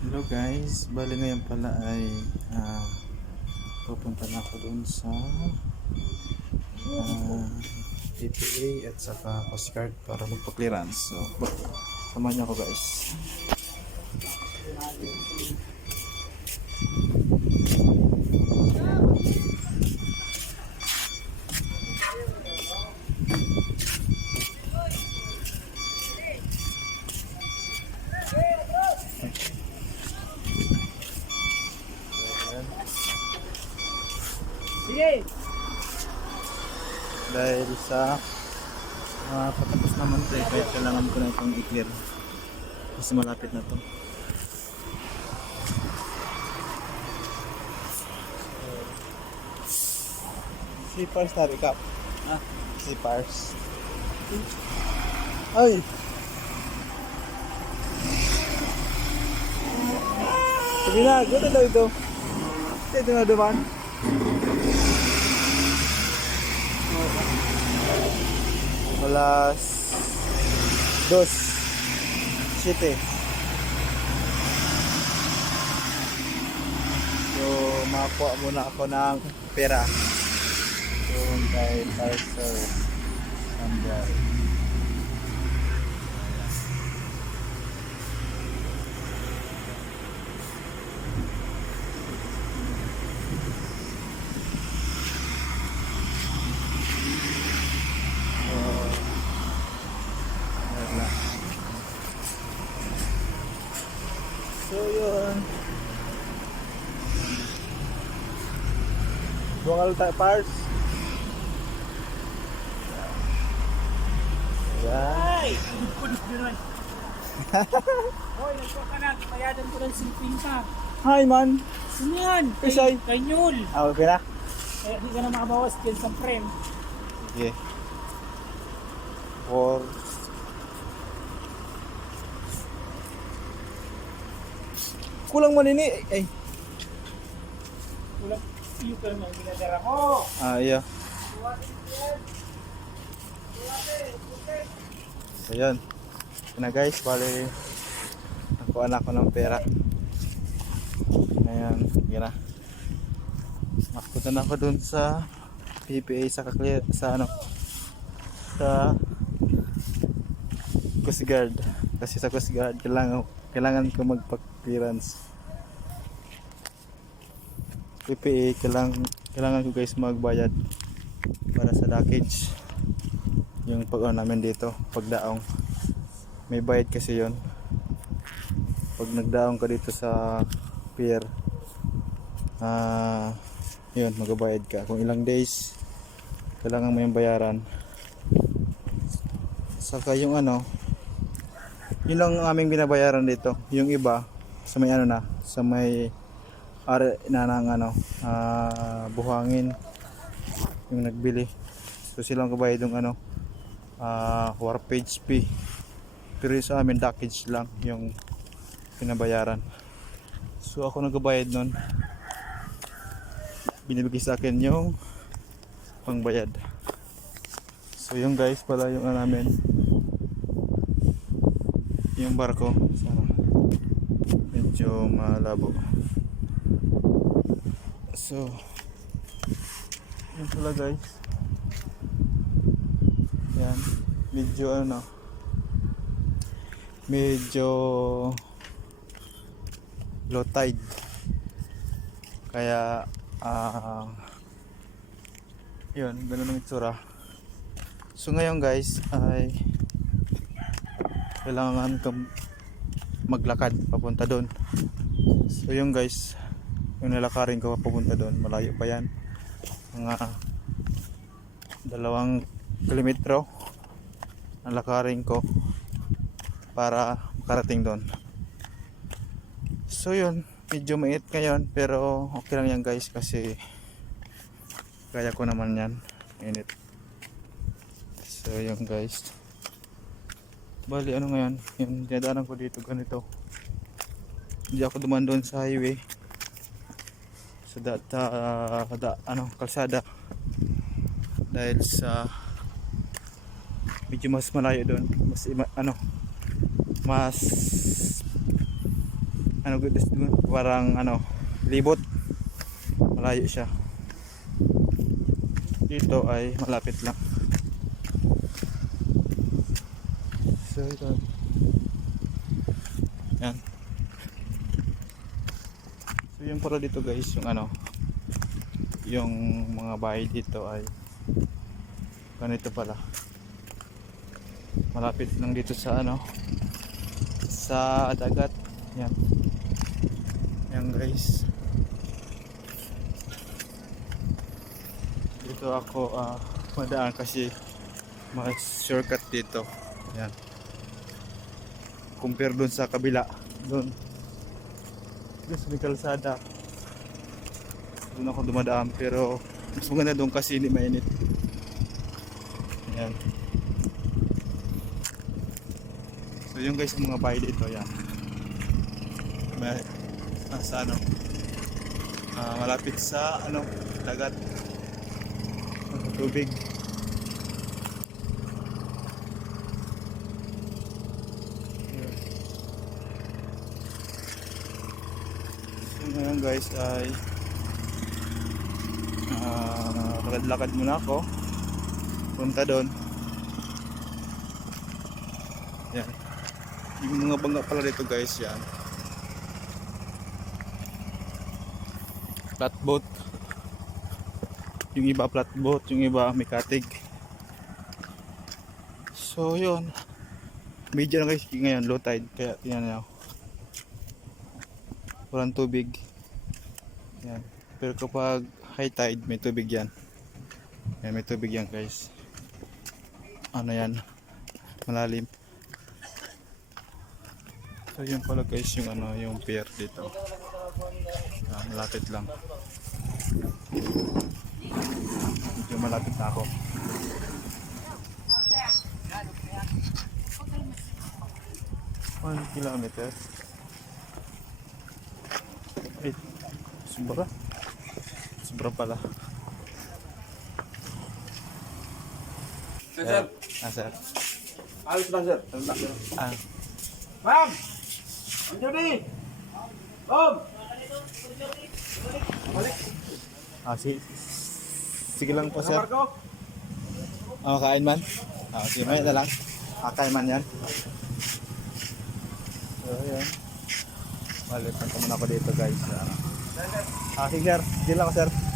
Hello guys, bali ngayon pala ay ah, pupunta na ako doon sa ah, PPA at saka Coast Guard para magpa-clearance. So, samahan niyo ako guys. Sige. Dahil sa uh, patapos naman to eh, kaya kailangan ko na itong i-clear. Kasi malapit na to. Si Pars tabi ka. Ah. Si Pars. Ay! Sabi na, gano'n daw ito. Ito na naman. Alas dos siete. So, makuha muna ako ng pera. Doon kay Parcel Sandal. So yun. Bungal tayo parts. Ayan. Ay! Kunis din naman. Hoy, nagpo ka na. Bayadan ko ng silping ka. Hi man. Sino yan? Isay. Kay Nyul. Ah, okay na? Eh, hindi ka na makabawas dyan sa frame. Sige. Four. Kulang man ini. Ay. Wala. Iyo ka naman ginadara ko. Ah, iya. So, yun. Yun na guys, bali nakuha na ako ng pera. Ayan, yun na. Napunta na ako dun sa PPA sa kakli sa ano sa Coast Guard. Kasi sa Coast Guard kailangan kailangan ko magpa-clearance. PPA kailangan kailangan ko guys magbayad para sa package yung pag namin dito pagdaong. May bayad kasi yon pag nagdaong ka dito sa pier ah yun magbabayad ka. Kung ilang days kailangan mo yung bayaran. Saka yung ano yun lang ang aming binabayaran dito. Yung iba sa may ano na sa may are na ng ano ah, buhangin. Yung nagbili. So silang kabayad yung ano ah warpage fee. Pero sa amin package lang yung pinabayaran so ako nagbayad nun. Binibigay sa akin yung pangbayad. So yung guys pala yung ano namin yung barko. Medyo malabo. So yun pala guys. Yan. Medyo ano. Medyo low tide. Kaya ah yun. Ganun ang itsura. So ngayon guys ay kailangan kang maglakad papunta doon. So yun guys. Yung nalakarin ko papunta doon malayo pa yan. Mga dalawang kilometro nalakarin ko para makarating doon. So yun. Medyo mait ngayon pero okay lang yan guys kasi kaya ko naman yan. Init so yun guys bali ano ngayon? Yung dinadaanan ko dito ganito. Hindi ako duman doon sa highway. Sa da, ta- da- ano kalsada. Dahil sa medyo mas malayo doon. Mas ima- ano mas ano good parang ano libot. Malayo siya. Dito ay malapit lang so ito yan. So yun para dito guys yung ano yung mga bahay dito ay ganito pala. Malapit lang dito sa ano sa dagat. Yan. Yan guys. Dito ako ah madaan kasi mas shortcut dito. Yan compare dun sa kabila. Dun. Dun sa may kalsada. Dun ako dumadaan pero mas maganda dun kasi hindi mainit. Yan so yung guys ang mga bahay dito yan may nasa ano? Ah, malapit sa ano dagat. Tubig ngayon guys ay ah, lakad-lakad muna ako. Punta doon. Yan. Yung mga bangga pala dito guys yan. Flatboat yung iba flatboat yung iba may katig. So yun. Medyo na guys ngayon low tide. Kaya tingnan nyo walang tubig yan. Pero kapag high tide may tubig yan. Yan may tubig yan guys. Ano yan? Malalim. So yun pala guys yung ano yung pier dito. Ah, malapit lang. Medyo malapit na ako. One kilometer eh sobra sobra pala Sir, ah sir ayos lang sir. ah Ma'am! Anjali! Bob! ah si sige lang po sir Marco? Ah, kain man? Ah, sige, may na lang. Ah, kain man yan. So, yan. Malit na muna ako dito guys. Ah, ah sir. Lang ako sir.